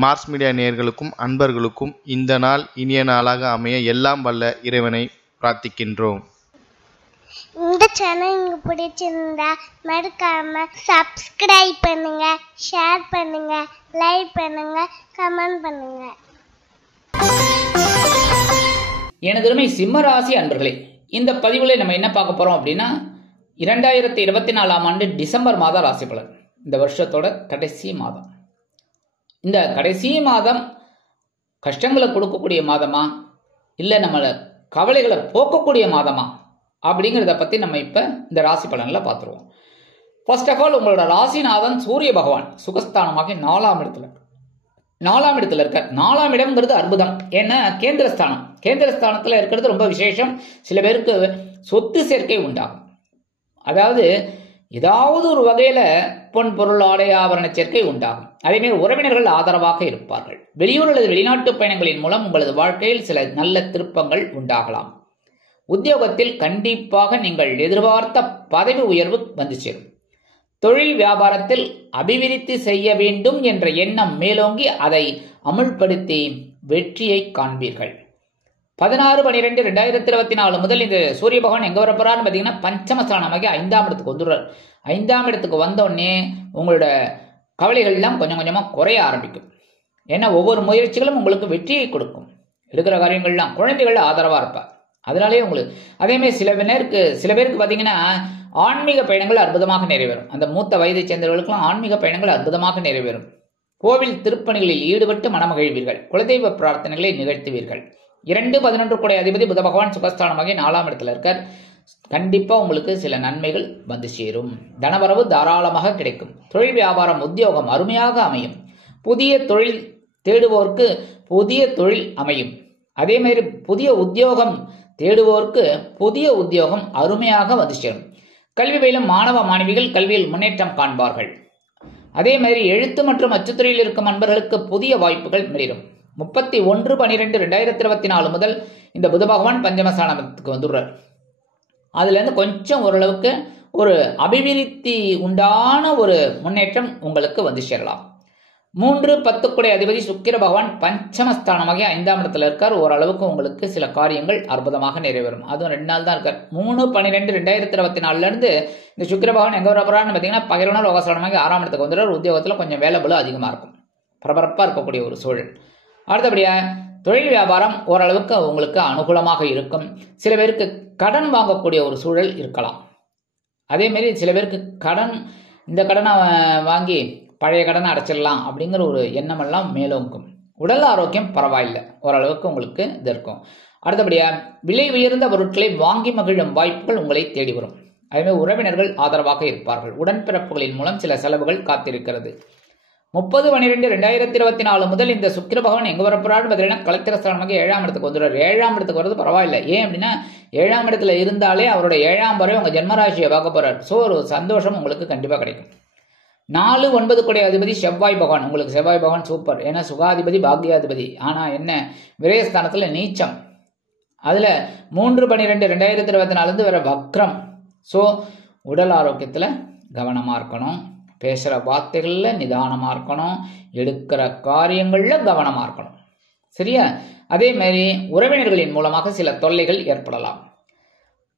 Mars media நேயர்களுக்கும் அன்பர்களுக்கும் இந்த நாள் இனிய நாளாக அமைய எல்லாம் வல்ல இறைவனை பிரார்த்திக்கின்றோம். இந்த சேனல் உங்களுக்கு பிடிச்சிருந்தா மறக்காம சப்ஸ்கிரைப் பண்ணுங்க, ஷேர் பண்ணுங்க, லைக் பண்ணுங்க, கமெண்ட் பண்ணுங்க. எனதருமை சிம்மராசி அன்பர்களே, இந்த பதிவுல நம்ம என்ன பார்க்க போறோம் அப்படின்னா 2024 டிசம்பர் மாத ராசி பலன். இந்த வருஷத்தோட கடைசி மாதம். இந்த கடைசி மாதம் கஷ்டங்களை கொடுக்கக்கூடிய மாதமா இல்லை நம்மளை கவலைகளை போக்கக்கூடிய மாதமா அப்படிங்கிறத பற்றி நம்ம இப்போ இந்த ராசி பலனில் பார்த்துருவோம். ஃபர்ஸ்ட் ஆஃப் ஆல், உங்களோட ராசிநாதன் சூரிய பகவான் சுகஸ்தானமாக 4ஆம் இடத்துல இருக்க. 4ஆம் இடம்ங்கிறது அற்புதம். ஏன்னா கேந்திரஸ்தானத்தில் இருக்கிறது ரொம்ப விசேஷம். சில பேருக்கு சொத்து சேர்க்கை உண்டாகும். அதாவது ஏதாவது ஒரு வகையில பொன் பொருள் ஆடை ஆபரண சேர்க்கை உண்டாகும். அதேமாதிரி உறவினர்கள் ஆதரவாக இருப்பார்கள். வெளியூர் அல்லது வெளிநாட்டு பயணங்களின் மூலம் உங்களது வாழ்க்கையில் சில நல்ல திருப்பங்கள் உண்டாகலாம். உத்தியோகத்தில் கண்டிப்பாக நீங்கள் எதிர்பார்த்த பதவி உயர்வு வந்து சேரும். தொழில் வியாபாரத்தில் அபிவிருத்தி செய்ய வேண்டும் என்ற எண்ணம் மேலோங்கி அதை அமுல்படுத்தி வெற்றியை காண்பீர்கள். 16/12/2024 முதல் இந்த சூரிய பகவான் எங்க வரப்போறான்னு பார்த்தீங்கன்னா பஞ்சமஸ்தானமாகி 5ஆம் இடத்துக்கு வந்துடுறார். 5ஆம் இடத்துக்கு வந்தோடனே உங்களோட கவலைகள் எல்லாம் கொஞ்சம் கொஞ்சமா குறைய ஆரம்பிக்கும். ஏன்னா ஒவ்வொரு முயற்சிகளும் உங்களுக்கு வெற்றியை கொடுக்கும். எடுக்கிற காரியங்கள்லாம் குழந்தைகள் ஆதரவா இருப்பார். அதனாலேயே உங்களுக்கு அதேமாதிரி சில பேருக்கு பார்த்தீங்கன்னா ஆன்மீக பயணங்கள் அற்புதமாக நிறைவேறும். அந்த மூத்த வயதை சேர்ந்தவர்களுக்கெல்லாம் ஆன்மீக பயணங்கள் அற்புதமாக நிறைவேறும். கோவில் திருப்பணிகளில் ஈடுபட்டு மனமகிழ்வீர்கள். குலதெய்வ பிரார்த்தனைகளை நிகழ்த்துவீர்கள். 2-11 கூடிய அதிபதி புத பகவான் சுகஸ்தானமாகி 4ஆம் இடத்துல இருக்கார். கண்டிப்பா உங்களுக்கு சில நன்மைகள் வந்து சேரும். தனவரவு தாராளமாக கிடைக்கும். தொழில் வியாபாரம் உத்தியோகம் அருமையாக அமையும். புதிய தொழில் தேடுவோருக்கு புதிய தொழில் அமையும். அதே மாதிரி புதிய உத்தியோகம் தேடுவோருக்கு புதிய உத்தியோகம் அருமையாக வந்து சேரும். கல்வி பயிலும் மாணவ மாணவிகள் கல்வியில் முன்னேற்றம் காண்பார்கள். அதே மாதிரி எழுத்து மற்றும் அச்சுத்துறையில் இருக்கும் அன்பர்களுக்கு புதிய வாய்ப்புகள் மிளிரும். 31/12/2024 முதல் இந்த புத பகவான் பஞ்சமஸ்தானத்துக்கு வந்துடுறார். அதுல இருந்து கொஞ்சம் ஓரளவுக்கு ஒரு அபிவிருத்தி உண்டான ஒரு முன்னேற்றம் உங்களுக்கு வந்து சேரலாம். 3-10 கூடிய அதிபதி சுக்கிர பகவான் பஞ்சமஸ்தானமாக 5ஆம் இடத்துல இருக்கார். ஓரளவுக்கு உங்களுக்கு சில காரியங்கள் அற்புதமாக நிறைவேறும். அதுவும் 2 நாள் தான் இருக்கார். 3/12/2024 இருந்து இந்த சுக்கிர பகவான் எங்க வரப்போறான்னு பார்த்தீங்கன்னா பகிரவன ரோகஸ்தானமாக 6ஆம் இடத்துக்கு வந்துடுறார். உத்தியோகத்தில் கொஞ்சம் வேலை பளு அதிகமா இருக்கும். பரபரப்பா இருக்கக்கூடிய ஒரு சூழல். அடுத்தபடியா தொழில் வியாபாரம் ஓரளவுக்கு உங்களுக்கு அனுகூலமாக இருக்கும். சில பேருக்கு கடன் வாங்கக்கூடிய ஒரு சூழல் இருக்கலாம். அதே மாதிரி சில பேருக்கு இந்த கடனை வாங்கி பழைய கடனை அடைச்சிடலாம் அப்படிங்கிற ஒரு எண்ணமெல்லாம் மேலோங்கும். உடல் ஆரோக்கியம் பரவாயில்லை, ஓரளவுக்கு உங்களுக்கு இது இருக்கும். அடுத்தபடியா விலை உயர்ந்த பொருட்களை வாங்கி மகிழும் வாய்ப்புகள் உங்களை தேடி வரும். அதேமாதிரி உறவினர்கள் ஆதரவாக இருப்பார்கள். உடன்பிறப்புகளின் மூலம் சில செலவுகள் காத்திருக்கிறது. 30/12/2024 முதல் இந்த சுக்கிர பகவான் எங்க வரப்போறாரு பார்த்தீங்கன்னா கலத்திரஸ்தானமாக 7ஆம் இடத்துக்கு வந்துடுறாரு. 7ஆம் இடத்துக்கு வர்றது பரவாயில்லை. ஏன் அப்படின்னா 7ஆம் இடத்துல இருந்தாலே அவரோட 7ஆம் வரை உங்க ஜென்மராசியை பார்க்க போறாரு. ஸோ ஒரு சந்தோஷம் உங்களுக்கு கண்டிப்பா கிடைக்கும். 4-9 கூடிய அதிபதி செவ்வாய் பகவான். உங்களுக்கு செவ்வாய் பகவான் சூப்பர். ஏன்னா சுகாதிபதி பாக்யாதிபதி. ஆனா என்ன விரயஸ்தானத்துல நீச்சம். அதுல 3/12/2024 வர வக்ரம். ஸோ உடல் ஆரோக்கியத்துல கவனமா இருக்கணும். பேசுற வார்த்தைகள்ல நிதானமா இருக்கணும். எடுக்கிற காரியங்கள்ல கவனமா இருக்கணும். சரியா? அதே மாதிரி உறவினர்களின் மூலமாக சில தொல்லைகள் ஏற்படலாம்.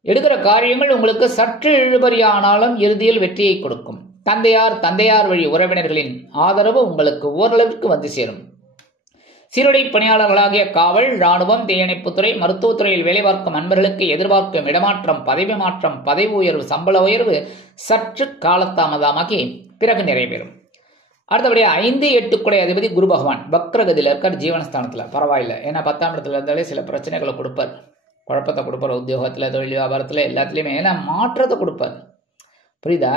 எடுக்கிற காரியங்கள் உங்களுக்கு சற்று இழுபறியானாலும் இறுதியில் வெற்றியை கொடுக்கும். தந்தையார் வழி உறவினர்களின் ஆதரவு உங்களுக்கு ஓரளவிற்கு வந்து சேரும். சீருடை பணியாளர்களாகிய காவல், ராணுவம், தீயணைப்புத்துறை, மருத்துவத்துறையில் வேலை பார்க்கும் அன்பர்களுக்கு எதிர்பார்க்கும் இடமாற்றம், பதவி மாற்றம், பதவி உயர்வு, சம்பள உயர்வு சற்று காலதாமதமாகி பிறகு நிறைவேறும். அடுத்தபடியா 5-8 கூடிய அதிபதி குரு பகவான் வக்ரகதியில் இருக்கார். ஜீவனஸ்தானத்துல பரவாயில்லை. ஏன்னா 10ஆம் இடத்துல இருந்தாலே சில பிரச்சனைகளை கொடுப்பார், குழப்பத்தை கொடுப்பார். உத்தியோகத்துல, தொழில் வியாபாரத்துல எல்லாத்துலயுமே ஏன்னா மாற்றத்தை கொடுப்பார். புரியுதா?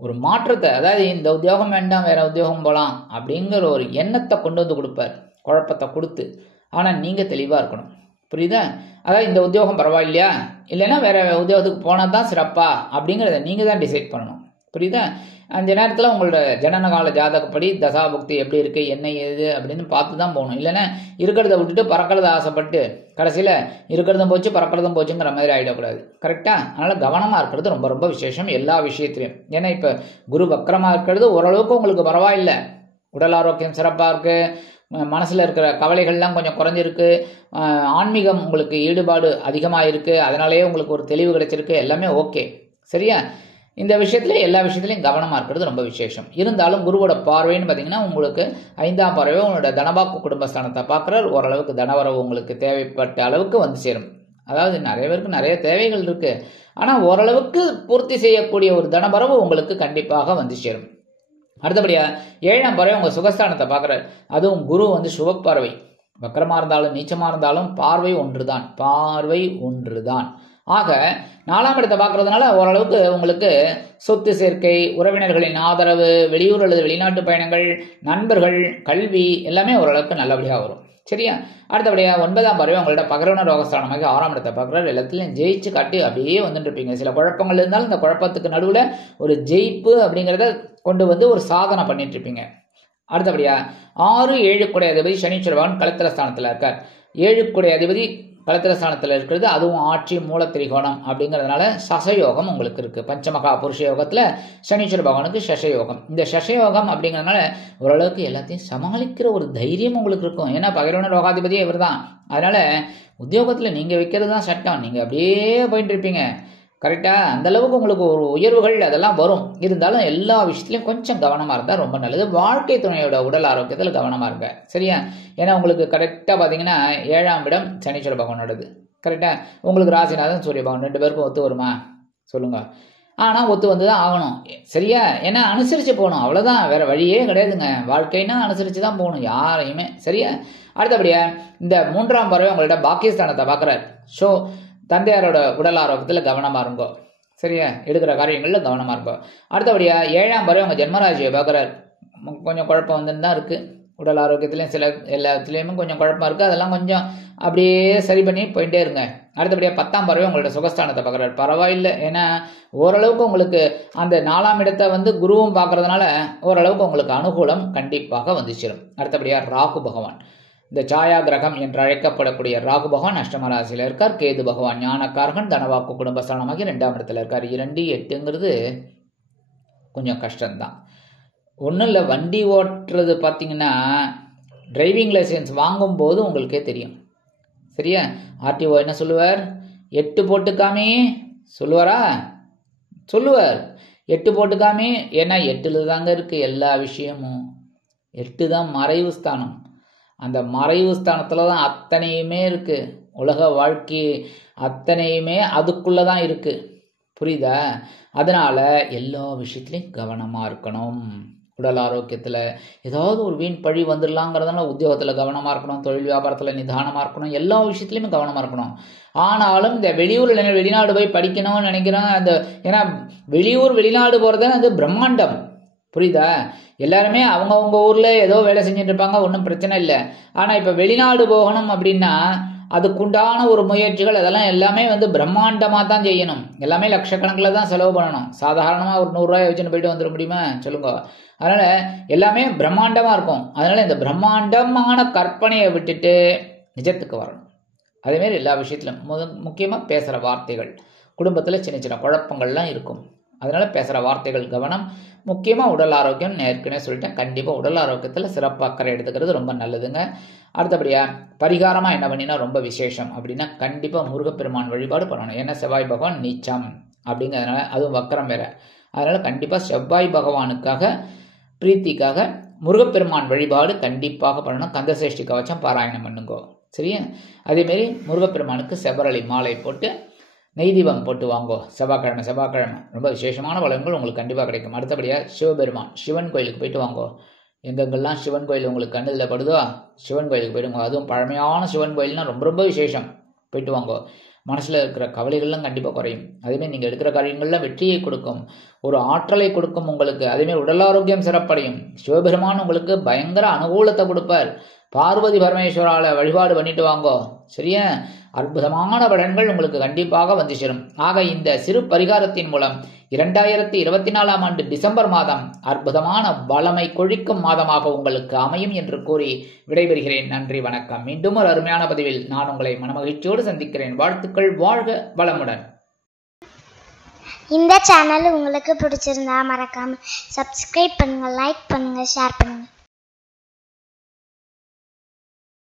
ஒரு மாற்றத்தை, அதாவது இந்த உத்தியோகம் வேண்டாம் வேற உத்தியோகம் போகலாம் அப்படிங்கிற ஒரு எண்ணத்தை கொண்டு வந்து கொடுப்பார். குழப்பத்தை கொடுத்து. ஆனா நீங்க தெளிவா இருக்கணும். புரியுதா? அதாவது இந்த உத்தியோகம் பரவாயில்லையா, இல்லைன்னா வேற உத்தியோகத்துக்கு போனா தான் சிறப்பா அப்படிங்கிறத நீங்க தான் டிசைட் பண்ணணும். புரியுதா? அந்த நேரத்தில் உங்களோட ஜனனகால ஜாதகப்படி தசாபுக்தி எப்படி இருக்கு, என்ன ஏது அப்படின்னு பார்த்து தான் போகணும். இல்லைன்னா இருக்கிறத விட்டுட்டு பறக்கிறத ஆசைப்பட்டு கடைசியில் இருக்கிறதும் போச்சு பறக்கிறதும் போச்சுங்கிற மாதிரி ஆகிடக்கூடாது. கரெக்டா? அதனால கவனமாக இருக்கிறது ரொம்ப ரொம்ப விசேஷம் எல்லா விஷயத்திலையும். ஏன்னா இப்போ குரு வக்கரமாக இருக்கிறது ஓரளவுக்கு உங்களுக்கு பரவாயில்லை. உடல் ஆரோக்கியம் சிறப்பாக இருக்குது, மனசில் இருக்கிற கவலைகள்லாம் கொஞ்சம் குறைஞ்சிருக்கு, ஆன்மீகம் உங்களுக்கு ஈடுபாடு அதிகமாக இருக்குது, அதனாலேயே உங்களுக்கு ஒரு தெளிவு கிடைச்சிருக்கு, எல்லாமே ஓகே. சரியா? இந்த விஷயத்துல எல்லா விஷயத்துலையும் கவனமாக இருக்கிறது ரொம்ப விசேஷம். இருந்தாலும் குருவோட பார்வைன்னு பார்த்தீங்கன்னா உங்களுக்கு 5ஆம் பார்வை உங்களோட தனபாக்கு குடும்பஸ்தானத்தை பார்க்குறார். ஓரளவுக்கு தனவரவு உங்களுக்கு தேவைப்பட்ட அளவுக்கு வந்து சேரும். அதாவது நிறைய பேருக்கு நிறைய தேவைகள் இருக்கு, ஆனால் ஓரளவுக்கு பூர்த்தி செய்யக்கூடிய ஒரு தனவரவு உங்களுக்கு கண்டிப்பாக வந்து சேரும். அடுத்தபடியா 7ஆம் பார்வை உங்க சுகஸ்தானத்தை பார்க்குறாரு. அதுவும் குரு வந்து சுபப்பார்வை, வக்கரமா இருந்தாலும் நீச்சமா இருந்தாலும் பார்வை ஒன்றுதான். ஆக 4ஆம் இடத்தை பார்க்கறதுனால ஓரளவுக்கு உங்களுக்கு சொத்து சேர்க்கை, உறவினர்களின் ஆதரவு, வெளியூர் அல்லது வெளிநாட்டு பயணங்கள், நண்பர்கள், கல்வி எல்லாமே ஓரளவுக்கு நல்லபடியாக வரும். சரியா? அடுத்தபடியா 9ஆம் பார்வை உங்களோட பகரவன ரோகஸ்தானமாக 6ஆம் இடத்தை பார்க்குறாரு. எல்லாத்துலையும் ஜெயிச்சு காட்டி அப்படியே வந்துட்டு இருப்பீங்க. சில குழப்பங்கள் இருந்தாலும் இந்த குழப்பத்துக்கு நடுவில் ஒரு ஜெயிப்பு அப்படிங்கிறத கொண்டு வந்து ஒரு சாதனை பண்ணிட்டு இருப்பீங்க. அடுத்தபடியா 6, 7 குடை அதிபதி சனீஸ்வர பகவான் களத்திர ஸ்தானத்தில் இருக்கார். 7 குடை அதிபதி களத்திர ஸ்தானத்தில் இருக்கிறது, அதுவும் ஆட்சி மூல திரிகோணம் அப்படிங்கிறதுனால சசயோகம் உங்களுக்கு இருக்கு. பஞ்சமகா புருஷ யோகத்துல சனீஸ்வர பகவானுக்கு சசயோகம். இந்த சசயோகம் அப்படிங்கிறதுனால ஓரளவுக்கு எல்லாத்தையும் சமாளிக்கிற ஒரு தைரியம் உங்களுக்கு இருக்கும். ஏன்னா பகரவன ரோகாதிபதியே இவர் தான். அதனால உத்தியோகத்துல நீங்க வைக்கிறது தான் சட்டம், நீங்க அப்படியே போயிட்டு இருப்பீங்க. கரெக்டா? அந்த அளவுக்கு உங்களுக்கு ஒரு உயர்வுகள் அதெல்லாம் வரும். இருந்தாலும் எல்லா விஷயத்திலையும் கொஞ்சம் கவனமா இருந்தா ரொம்ப நல்லது. வாழ்க்கை துணையோட உடல் ஆரோக்கியத்தில் கவனமா இருங்க. சரியா? ஏன்னா உங்களுக்கு கரெக்டா பாத்தீங்கன்னா 7ஆம் இடம் சனீஸ்வர பகவானோடது. கரெக்டா? உங்களுக்கு ராசிநாதன் சூரிய பகவான் 2 பேருக்கும் ஒத்து வருமா சொல்லுங்க? ஆனா ஒத்து வந்துதான் ஆகணும். சரியா? ஏன்னா அனுசரிச்சு போகணும், அவ்வளவுதான், வேற வழியே கிடையாதுங்க. வாழ்க்கைன்னா அனுசரிச்சு தான் போகணும் யாரையுமே. சரியா? அடுத்தபடியா இந்த 3ஆம் பார்வை உங்களோட பாக்கியஸ்தானத்தை பார்க்கிறார். ஸோ தந்தையாரோட உடல் ஆரோக்கியத்தில் கவனமா இருங்கோ. சரியா? எடுக்கிற காரியங்கள்ல கவனமா இருங்கோ. அடுத்தபடியா 7ஆம் பார்வை உங்க ஜென்மராசியை பார்க்கிறார். கொஞ்சம் குழப்பம் வந்துன்னு தான் இருக்கு. உடல் ஆரோக்கியத்திலையும் சில எல்லாத்துலேயுமே கொஞ்சம் குழப்பமா இருக்கு. அதெல்லாம் கொஞ்சம் அப்படியே சரி பண்ணி போயிட்டே இருங்க. அடுத்தபடியா 10ஆம் பார்வை உங்களோட சுகஸ்தானத்தை பார்க்கிறார். பரவாயில்லை, ஏன்னா ஓரளவுக்கு உங்களுக்கு அந்த 4ஆம் இடத்தை வந்து குருவும் பார்க்கறதுனால ஓரளவுக்கு உங்களுக்கு அனுகூலம் கண்டிப்பாக வந்து சேரும். அடுத்தபடியா ராகு பகவான், இந்த சாயா கிரகம் என்று அழைக்கப்படக்கூடிய ராகு பகவான் அஷ்டம ராசியில இருக்கார். கேது பகவான் ஞானக்காரகன் தனவாக்கு குடும்பஸ்தானமாகி 2ஆம் இடத்துல இருக்கார். 2, 8ங்கிறது கொஞ்சம் கஷ்டம்தான். ஒன்றும் இல்லை, வண்டி ஓட்டுறது பார்த்தீங்கன்னா டிரைவிங் லைசன்ஸ் வாங்கும்போது உங்களுக்கே தெரியும். சரியா? ஆர்டிஓ என்ன சொல்லுவார்? 8 போட்டுக்காமே சொல்லுவாரா? சொல்லுவார், 8 போட்டுக்காமே. ஏன்னா 8ல் தாங்க இருக்கு எல்லா விஷயமும். 8 தான் மறைவு ஸ்தானம். அந்த மறைவு ஸ்தானத்துல தான் அத்தனையுமே இருக்கு. உலக வாழ்க்கை அத்தனையுமே அதுக்குள்ளதான் இருக்கு. புரியுதா? அதனால எல்லா விஷயத்திலையும் கவனமா இருக்கணும். உடல் ஆரோக்கியத்துல ஏதாவது ஒரு வீண் பழி வந்துடலாங்கிறதுனால உத்தியோகத்துல கவனமா இருக்கணும், தொழில் வியாபாரத்துல நிதானமா இருக்கணும், எல்லா விஷயத்திலயுமே கவனமா இருக்கணும். ஆனாலும் இந்த வெளியூர் வெளிநாடு போய் படிக்கணும்னு நினைக்கிறோம். அந்த ஏன்னா வெளியூர் வெளிநாடு போறது அது பிரம்மாண்டம். புரியுதா? எல்லாருமே அவங்கவுங்க ஊர்ல ஏதோ வேலை செஞ்சுட்டு இருப்பாங்க, ஒன்றும் பிரச்சனை இல்லை. ஆனா இப்ப வெளிநாடு போகணும் அப்படின்னா அதுக்குண்டான ஒரு முயற்சிகள் அதெல்லாம் எல்லாமே வந்து பிரம்மாண்டமா தான் செய்யணும். எல்லாமே லட்சக்கணக்கில் தான் செலவு பண்ணணும். சாதாரணமா ஒரு 100 ரூபாய் வச்சுன்னு போயிட்டு வந்துட முடியுமா சொல்லுங்க? அதனால எல்லாமே பிரம்மாண்டமா இருக்கும். அதனால இந்த பிரம்மாண்டமான கற்பனையை விட்டுட்டு நிஜத்துக்கு வரணும். அதே மாதிரி எல்லா விஷயத்திலும் முக்கியமா பேசுற வார்த்தைகள், குடும்பத்துல சின்ன சின்ன குழப்பங்கள்லாம் இருக்கும். அதனால பேசுற வார்த்தைகள் கவனம். முக்கியமா உடல் ஆரோக்கியம் ஏற்கனவே சொல்லிட்டேன். கண்டிப்பா உடல் ஆரோக்கியத்துல சிறப்பு அக்கறை எடுத்துக்கிறது ரொம்ப நல்லதுங்க. அடுத்தபடியா பரிகாரமா என்ன பண்ணினா ரொம்ப விசேஷம் அப்படின்னா கண்டிப்பா முருகப்பெருமான் வழிபாடு பண்ணணும். ஏன்னா செவ்வாய் பகவான் நீச்சம் அப்படிங்கிறதுனால, அதுவும் வக்கரம் வேற. அதனால கண்டிப்பா செவ்வாய் பகவானுக்காக பிரீத்திக்காக முருகப்பெருமான் வழிபாடு கண்டிப்பாக பண்ணணும். கந்தசஷ்டி கவச்சம் பாராயணம் பண்ணுங்கோ. சரியா? அதேமாரி முருகப்பெருமானுக்கு செவ்வரளி மாலை போட்டு நெய் தீபம் போட்டு வாங்கோ. செவ்வாய்க்கிழமை ரொம்ப விசேஷமான பலன்கள் உங்களுக்கு கண்டிப்பாக கிடைக்கும். அடுத்தபடியாக சிவபெருமான் சிவன் கோயிலுக்கு போயிட்டு வாங்கோ. எங்கெங்கெல்லாம் சிவன் கோயில் உங்களுக்கு கண்ணில் படுதோ சிவன் கோயிலுக்கு போயிடுங்க. அதுவும் பழமையான சிவன் கோயில்னா ரொம்ப ரொம்ப விசேஷம். போயிட்டு வாங்கோ. மனசில் இருக்கிற கவலைகள்லாம் கண்டிப்பாக குறையும். அதேமாதிரி நீங்கள் எடுக்கிற காரியங்கள்லாம் வெற்றியை கொடுக்கும், ஒரு ஆற்றலை கொடுக்கும் உங்களுக்கு. அதேமாதிரி உடல் ஆரோக்கியம் சிறப்படையும். சிவபெருமான் உங்களுக்கு பயங்கர அனுகூலத்தை கொடுப்பார். பார்வதி பரமேஸ்வரால வழிபாடு பண்ணிட்டு வாங்கோ. சரியா? அற்புதமான பலன்கள் உங்களுக்கு கண்டிப்பாக வந்து சேரும். ஆக இந்த சிறு பரிகாரத்தின் மூலம் 2024ஆம் ஆண்டு டிசம்பர் மாதம் அற்புதமான பலமை கொழிக்கும் மாதமாக உங்களுக்கு அமையும் என்று கூறி விடைபெறுகிறேன். நன்றி, வணக்கம். மீண்டும் ஒரு அருமையான பதிவில் நான் உங்களை மனமகிழ்ச்சியோடு சந்திக்கிறேன். வாழ்த்துக்கள். வாழ்க வளமுடன். இந்த சேனல் உங்களுக்கு பிடிச்சிருந்தா மறக்காம சப்ஸ்கிரைப் பண்ணுங்க, லைக் பண்ணுங்க, ஷேர் பண்ணுங்க.